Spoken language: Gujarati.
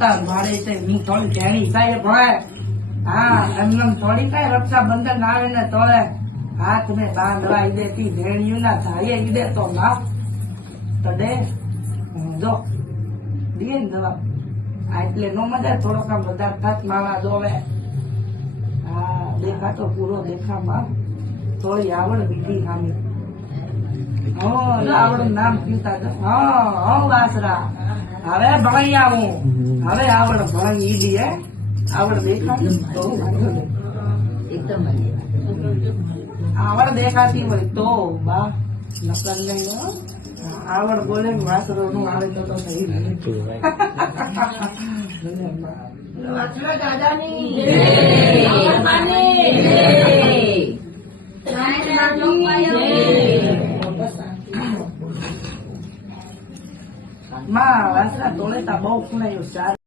મારે છે હું થોડી ઘણી થાય ભાઈ. હા એમને થોડી કઈ રક્ષાબંધન આવે ને તો હાથ ને બાંધવા ઈ દેતી ભેણિયું ના થાય ઈ દે તો ના તો દે જો દે ને જવાબ. આ એટલે નો મજા થોડોક આમ વધારે થાત માવા જોવે. હા દેખાતો પૂરો દેખામાં થોડી આવડ બીજી ખામી. આવડ નામ પીતા હા વાસરા હવે ભણી આવું હવે આવડ ભણી ઈ દી આવડ દેખાતી તો એકદમ આવડ દેખાતી હોય તો બા નકર નહીં આવડ બોલે વાસરો નું આવે તો થઈ વાસરા દાદાની માં વાસરા તોડે તા બહુ ખૂણાયું